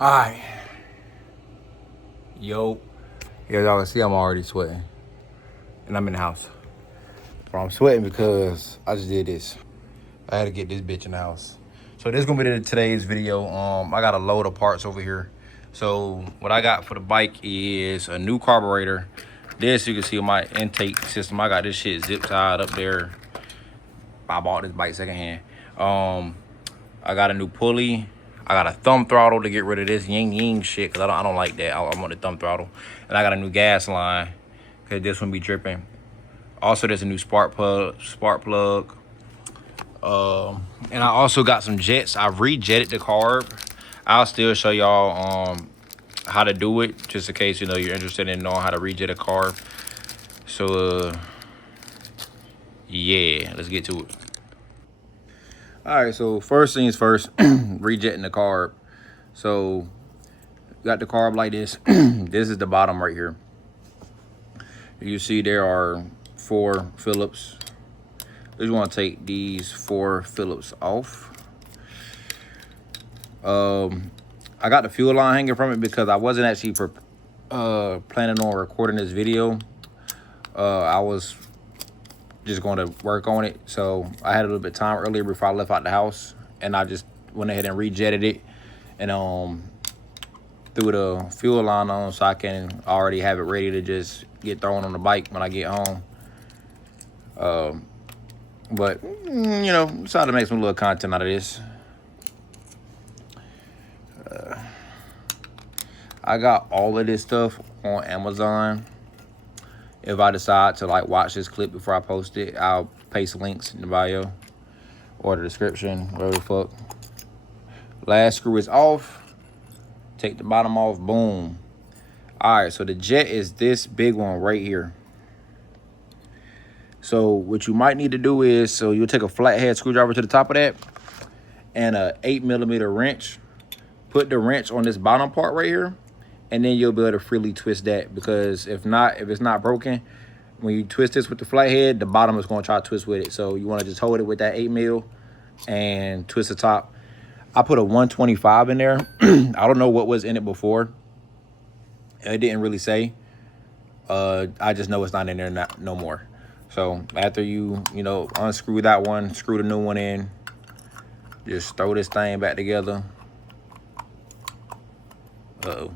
Alright. Yo. Yeah, y'all can see I'm already sweating. And I'm in the house. But I'm sweating because I just did this. I had to get this bitch in the house. So this is gonna be today's video. I got a load of parts over here. So what I got for the bike is a new carburetor. This you can see my intake system. I got this shit zip tied up there. I bought this bike secondhand. I got a new pulley. I got a thumb throttle to get rid of this yin yang shit because I don't like that. I want the thumb throttle. And I got a new gas line because this one be dripping. Also, there's a new spark plug. And I also got some jets. I've re-jetted the carb. I'll still show y'all how to do it, just in case you're interested in knowing how to re-jet a carb. So yeah, let's get to it. All right, so first things first, re-jetting the carb. So got the carb like this. This is the bottom right here. You see there are 4 Phillips. You just want to take these 4 Phillips off. I got the fuel line hanging from it because I wasn't actually planning on recording this video. I was just going to work on it, so I had a little bit of time earlier before I left out the house, and I just went ahead and re-jetted it and threw the fuel line on so I can already have it ready to just get thrown on the bike when I get home. But decided to make some little content out of this. I got all of this stuff on Amazon. If I decide to watch this clip before I post it, I'll paste links in the bio or the description, whatever the fuck. Last screw is off. Take the bottom off, boom. All right, so the jet is this big one right here. So what you might need to do is, so you'll take a flathead screwdriver to the top of that and a 8mm wrench. Put the wrench on this bottom part right here, and then you'll be able to freely twist that, because if it's not broken, when you twist this with the flathead, the bottom is going to try to twist with it. So you want to just hold it with that 8mm and twist the top. I put a 125 in there. I don't know what was in it before. It didn't really say. I just know it's not in there no more. So after you unscrew that one, screw the new one in, just throw this thing back together. Uh-oh.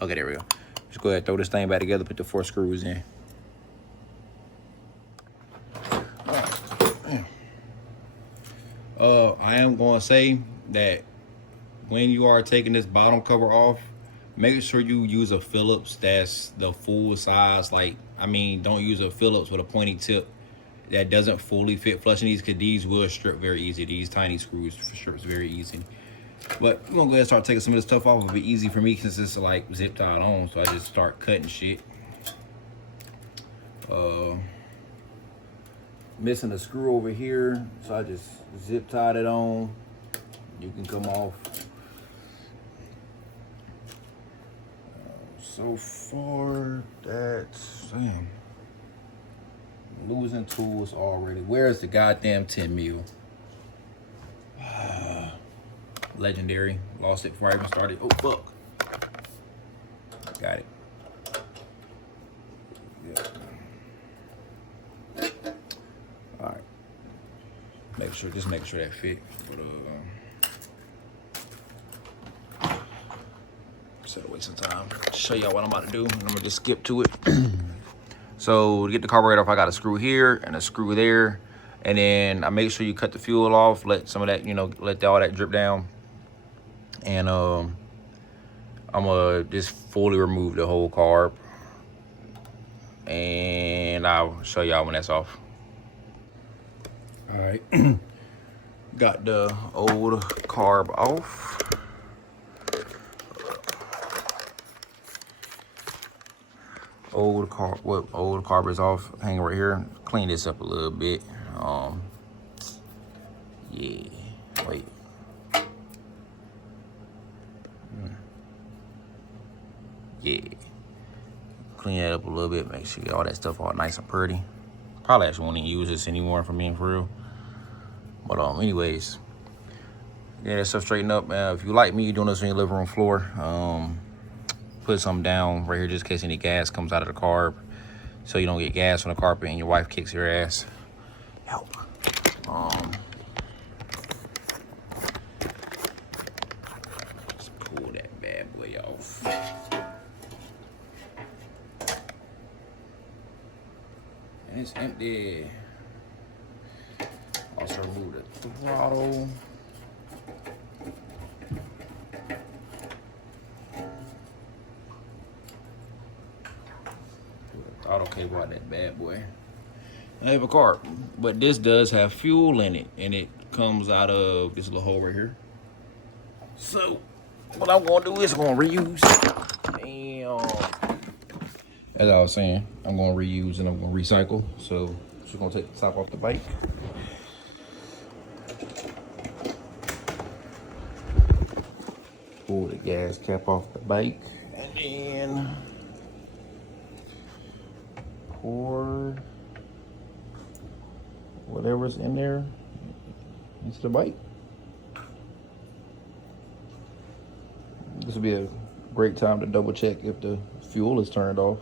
Okay, there we go. Just go ahead, throw this thing back together, put the 4 screws in. I am going to say that when you are taking this bottom cover off, make sure you use a Phillips that's the full size. Don't use a Phillips with a pointy tip that doesn't fully fit flushing these, because these will strip very easy. These tiny screws strips very easy. But we're gonna go ahead and start taking some of this stuff off. It'll be easy for me since it's zip tied on, so I just start cutting shit. Missing a screw over here, so I just zip tied it on. You can come off. So far, that's losing tools already. Where's the goddamn 10 mil? Legendary. Lost it before I even started. Oh, fuck. Got it. Yeah. All right. Just make sure that fit. But, instead of wasting time, show y'all what I'm about to do, and I'm gonna just skip to it. So to get the carburetor off, I got a screw here and a screw there, and then I make sure you cut the fuel off, let some of that, let all that drip down, and I'm gonna just fully remove the whole carb, and I'll show y'all when that's off. All right, got the old carb off. Old carb is off, hanging right here. Clean this up a little bit. Yeah, wait. Yeah. Clean clean it up a little bit, make sure all that stuff all nice and pretty. Probably actually won't even use this anymore for being for real. But anyways, yeah, that stuff straightened up. If you like me, you're doing this on your living room floor. Put something down right here just in case any gas comes out of the carb, so you don't get gas on the carpet and your wife kicks your ass. Help. Let's pull that bad boy off. And it's empty. Also remove the throttle. Auto cable out that bad boy. I have a car, but this does have fuel in it, and it comes out of this little hole right here. So what I'm gonna do is I'm gonna reuse, and as I was saying, I'm gonna reuse and I'm gonna recycle. So just gonna take the top off the bike. Pull the gas cap off the bike, and then pour whatever's in there into the bike. This would be a great time to double check if the fuel is turned off.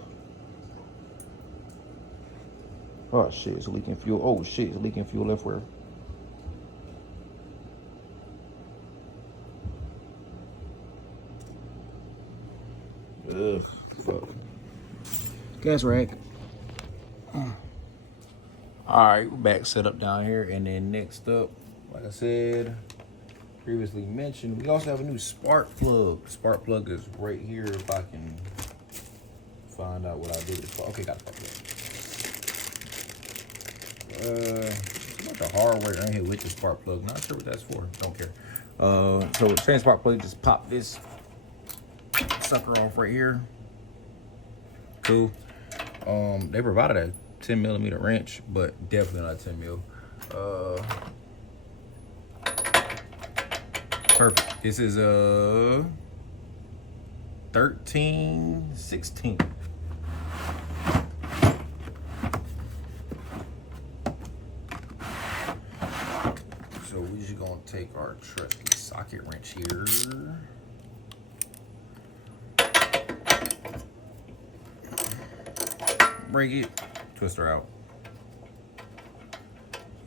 Oh shit, it's leaking fuel. Oh shit, it's leaking fuel everywhere. Ugh, fuck. Gas rack. All right, we're back set up down here, and then next up, like I said, previously mentioned, we also have a new spark plug. Spark plug is right here. If I can find out what I did with the okay, got the spark plug. A bunch of hardware in here with the spark plug. Not sure what that's for. Don't care. So change spark plug. Just pop this sucker off right here. Cool. They provided a 10mm wrench, but definitely not 10 mil. Perfect. This is a 13/16. So we're just gonna take our trusty socket wrench here. Break it, twist her out.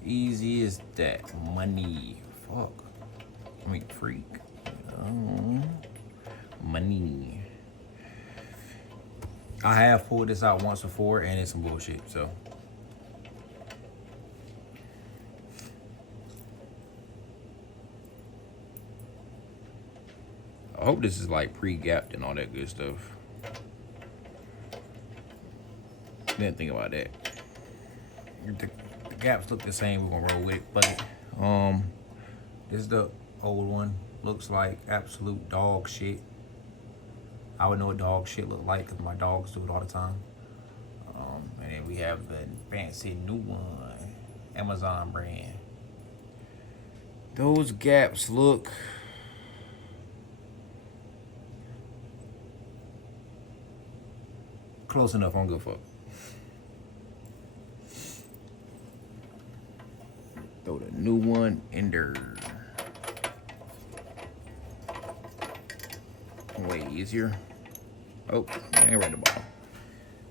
Easy as that. Money. Fuck. I mean, freak. Money. I have pulled this out once before, and it's some bullshit, so. I hope this is like pre-gapped and all that good stuff. Didn't think about that. The gaps look the same. We're gonna roll with it, but this is the old one. Looks like absolute dog shit. I would know what dog shit look like because my dogs do it all the time. And then we have the fancy new one, Amazon brand. Those gaps look close enough. I'm good for it. Throw the new one in there. Way easier. Oh, man, right at the bottom.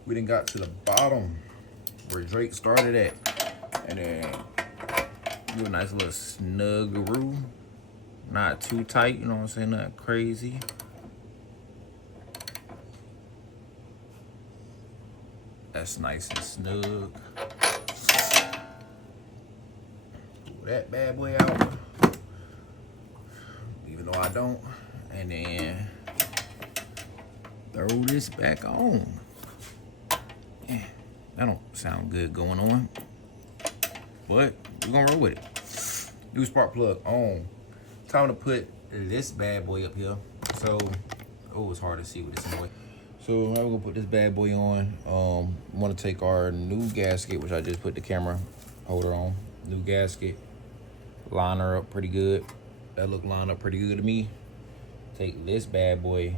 We done got to the bottom where Drake started at. And then do a nice little snuggeroo. Not too tight, you know what I'm saying? Not crazy. That's nice and snug. Pull that bad boy out. Even though I don't. And then throw this back on. Yeah, that don't sound good going on. But we're gonna roll with it. New spark plug on. Time to put this bad boy up here. So, oh, it's hard to see with this anyway. So now we're gonna put this bad boy on. I'm gonna take our new gasket, which I just put the camera holder on. New gasket, line her up pretty good. That look lined up pretty good to me. Take this bad boy,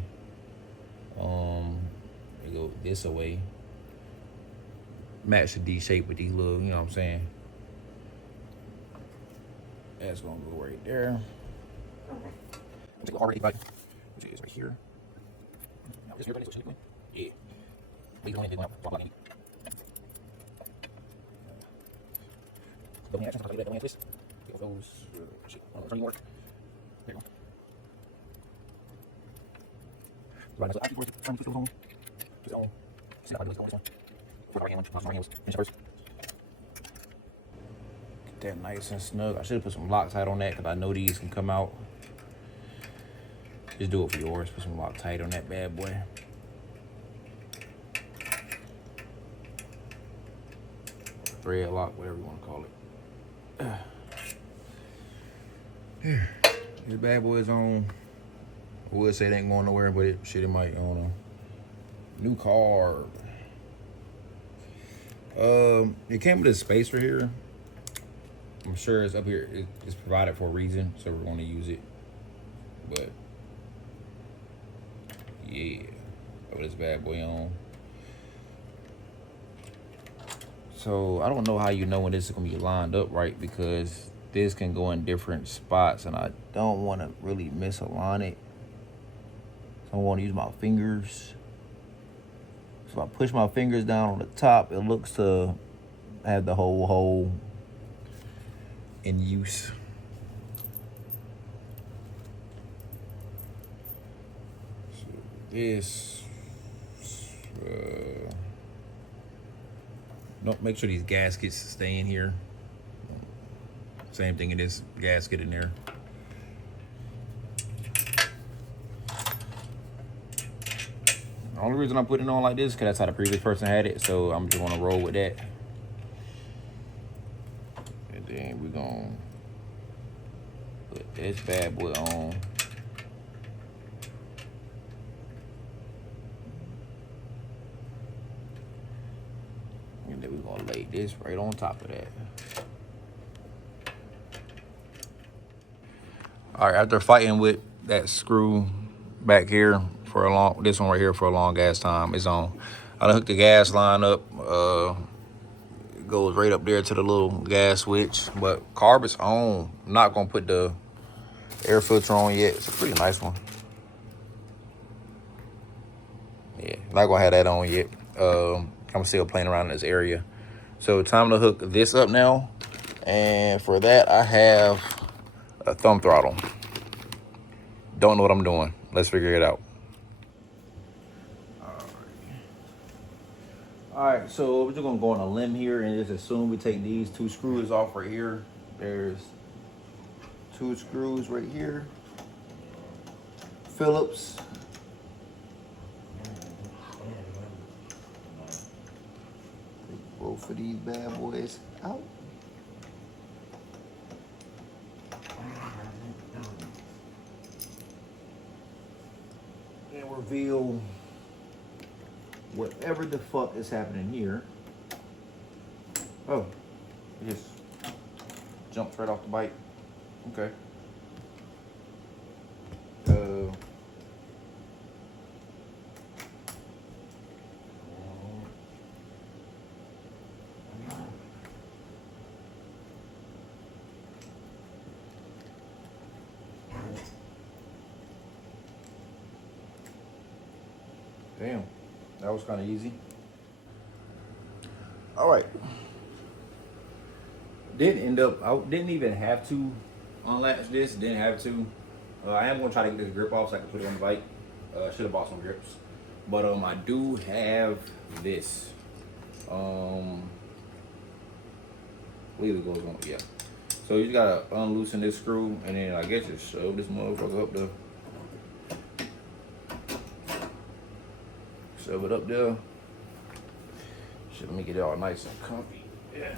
go this away. match the D shape with these little, you know what I'm saying? That's gonna go right there. Take a hard 8 bite. It's right here. Now, this here, buddy, so yeah. Leave it on it, flop like double hand action, sometimes double hand twist. Take off those, shit, turning work. There you go. Right now, so actually, trying to twist those on. Twist it on. Snap out, do this one. For the right hand one, right hand was, finish it first. Get that nice and snug. I should have put some Loctite on that because I know these can come out. Just do it for yours. Put some Loctite on that bad boy. Thread lock, whatever you want to call it. Here. This bad boy is on. I would say it ain't going nowhere, but it might, I don't know. New carb. It came with a spacer here. I'm sure it's up here. It's provided for a reason, so we're going to use it. But yeah, put this bad boy on. So I don't know how you know when this is gonna be lined up right, because this can go in different spots and I don't want to really misalign it. So I want to use my fingers. So if I push my fingers down on the top, it looks to have the whole hole in use. So this, don't make sure these gaskets stay in here. Same thing in this gasket in there. The only reason I'm putting it on like this is because that's how the previous person had it, so I'm just gonna roll with that. And then we're gonna put this bad boy on. And then we're gonna lay this right on top of that. All right, after fighting with that screw back here for a long, this one right here for a long gas time, it's on. I hooked the gas line up. It goes right up there to the little gas switch, but carb is on. I'm not gonna put the air filter on yet. It's a pretty nice one. Yeah, not gonna have that on yet. I'm still playing around in this area. So time to hook this up now. And for that, I have a thumb throttle. Don't know what I'm doing. Let's figure it out. All right, so we're just gonna go on a limb here and just assume we take these two screws off right here. There's two screws right here. Phillips. Take both of these bad boys out. And reveal whatever the fuck is happening here. Oh, it just jumped right off the bike. Okay. Damn, that was kind of easy. All right. I didn't even have to unlatch this, didn't have to. I am gonna try to get this grip off so I can put it on the bike. Should have bought some grips. But I do have this. I believe it goes on, yeah. So you just gotta unloosen this screw and then I guess just shove this motherfucker up there. Shove it up there. Shit, let me get it all nice and comfy. Yeah.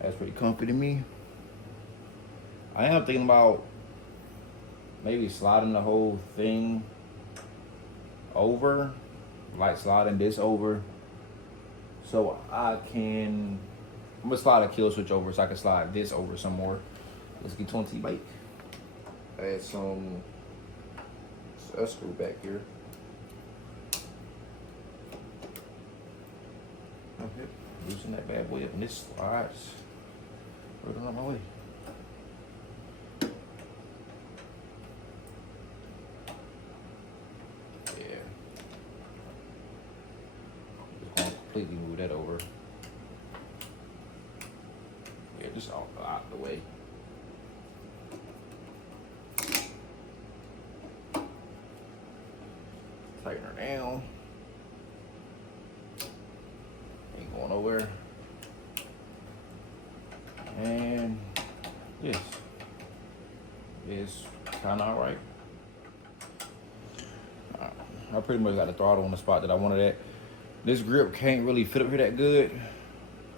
That's pretty comfy to me. I am thinking about maybe sliding the whole thing over, like sliding this over, so I'm gonna slide a kill switch over so I can slide this over some more. Let's get 20 bike. Add some a screw back here. Okay, loosen that bad boy up and this slides right on my way. Yeah. Just gonna completely move that over. Yeah, just out the way. Tighten her down. Ain't going nowhere. And this is kind of all right. I pretty much got the throttle on the spot that I wanted at. This grip can't really fit up here that good.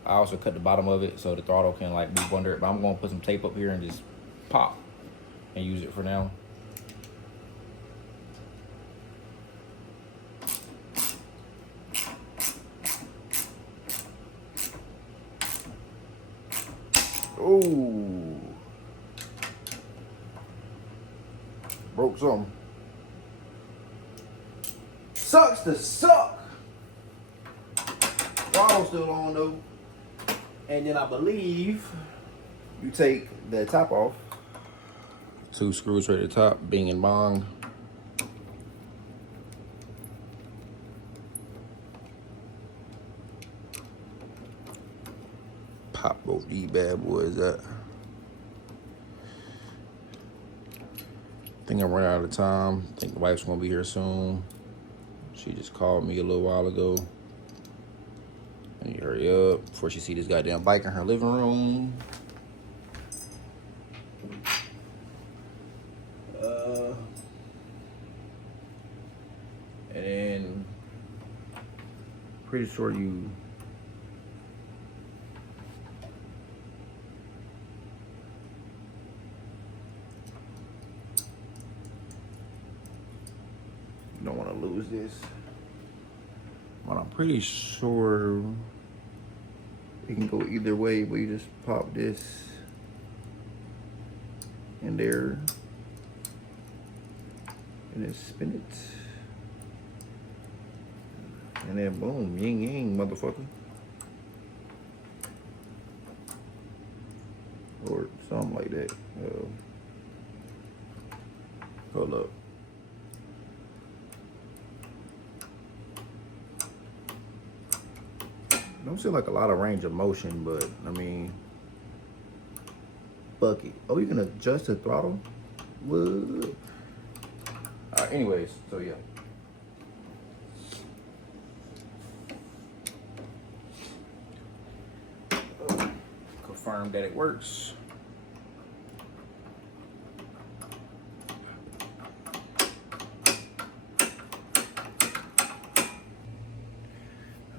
I also cut the bottom of it so the throttle can like move under it, but I'm gonna put some tape up here and just pop and use it for now. Ooh. Broke something. Sucks to suck. Throttle's still on though. And then I believe you take the top off. 2 screws right at the top, bing and bong. Pop both these bad boys up. I think I'm running out of time. I think the wife's gonna be here soon. She just called me a little while ago. I need to hurry up before she see this goddamn bike in her living room. And then pretty sure you don't want to lose this. But I'm pretty sure it can go either way, but you just pop this in there and then spin it. And then boom, yin yang, motherfucker. Or something like that. Hold up. Don't seem like a lot of range of motion, but I mean, fuck it. Oh, you can adjust the throttle? What? Alright, anyways, so yeah. Confirm that it works.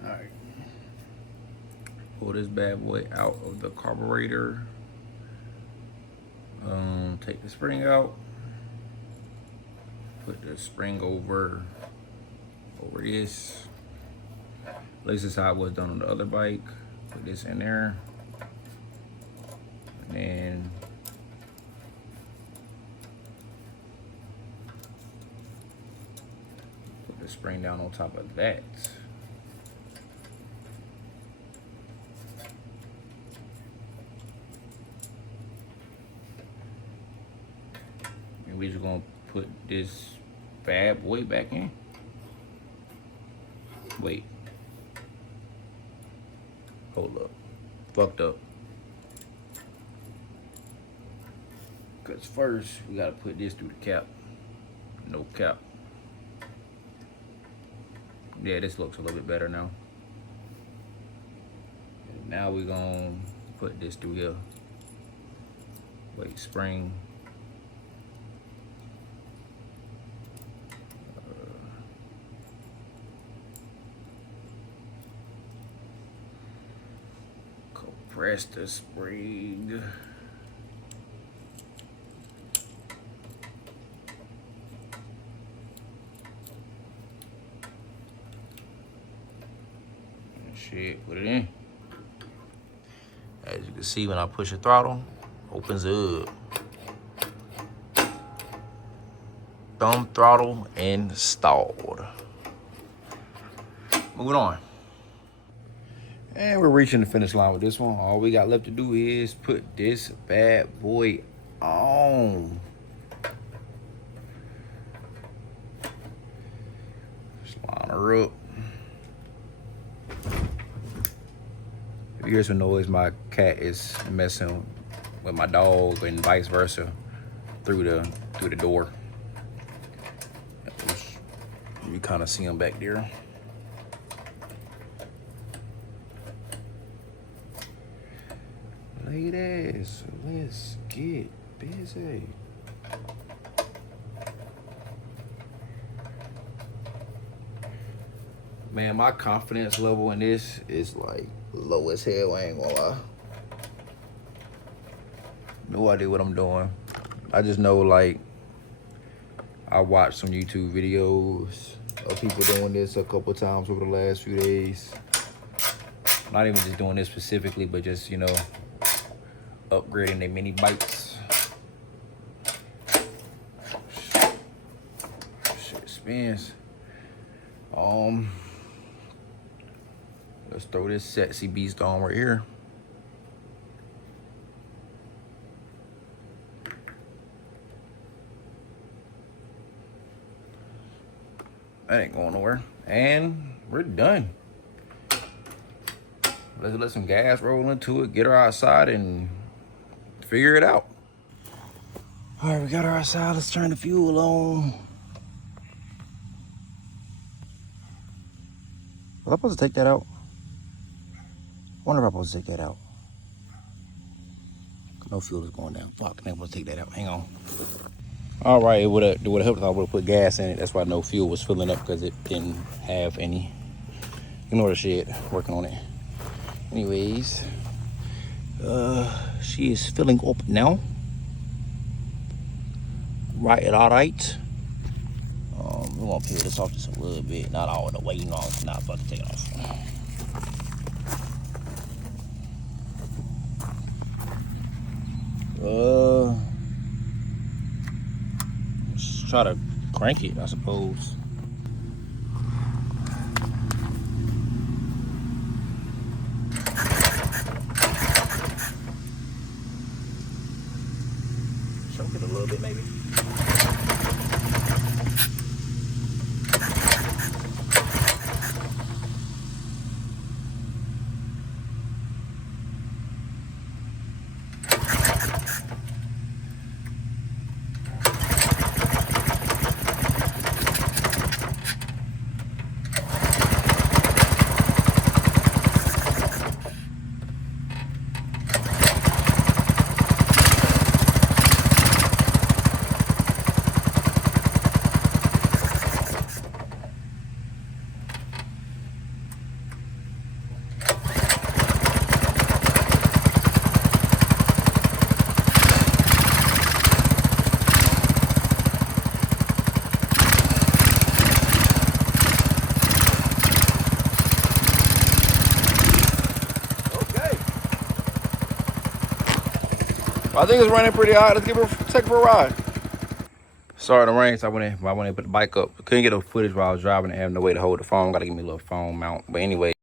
Alright. Pull this bad boy out of the carburetor. Take the spring out. Put the spring over this. At least this is how it was done on the other bike. Put this in there. And then put the spring down on top of that. And we're just gonna put this bad boy back in. Wait. Hold up. Fucked up. Because first, we gotta put this through the cap. No cap. Yeah, this looks a little bit better now. And now we're gonna put this through here. Wait, spring. Compress the spring. Shit, put it in. As you can see, when I push the throttle, opens up. thumb throttle installed. Moving on. And we're reaching the finish line with this one. All we got left to do is put this bad boy on. Just line her up. If you hear some noise, my cat is messing with my dog and vice versa through the door. You kind of see him back there. Ladies, let's get busy. Man, my confidence level in this is like low as hell, I ain't gonna lie. No idea what I'm doing. I just know, like, I watched some YouTube videos of people doing this a couple times over the last few days. Not even just doing this specifically, but just, you know, upgrading their mini bikes. Shit spins. Let's throw this sexy beast on right here. That ain't going nowhere. And we're done. Let's let some gas roll into it, get her outside and figure it out. All right, we got her outside. Let's turn the fuel on. Was I supposed to take that out? I wonder if I'm supposed to take that out. No fuel is going down. Fuck, I'm supposed to take that out. Hang on. All right, it would have helped if I would have put gas in it. That's why no fuel was filling up, because it didn't have any. Ignore the shit. Working on it. Anyways, she is filling up now. Right, all right. We're gonna peel this off just a little bit, not all the way. You know, I'm not about to take it off. Let's try to crank it, I suppose. Choke it a little bit, maybe. I think it's running pretty hot. Let's take it for a ride. Sorry, the rain, so I went in and put the bike up. Couldn't get no footage while I was driving and having no way to hold the phone. Gotta give me a little phone mount. But anyway.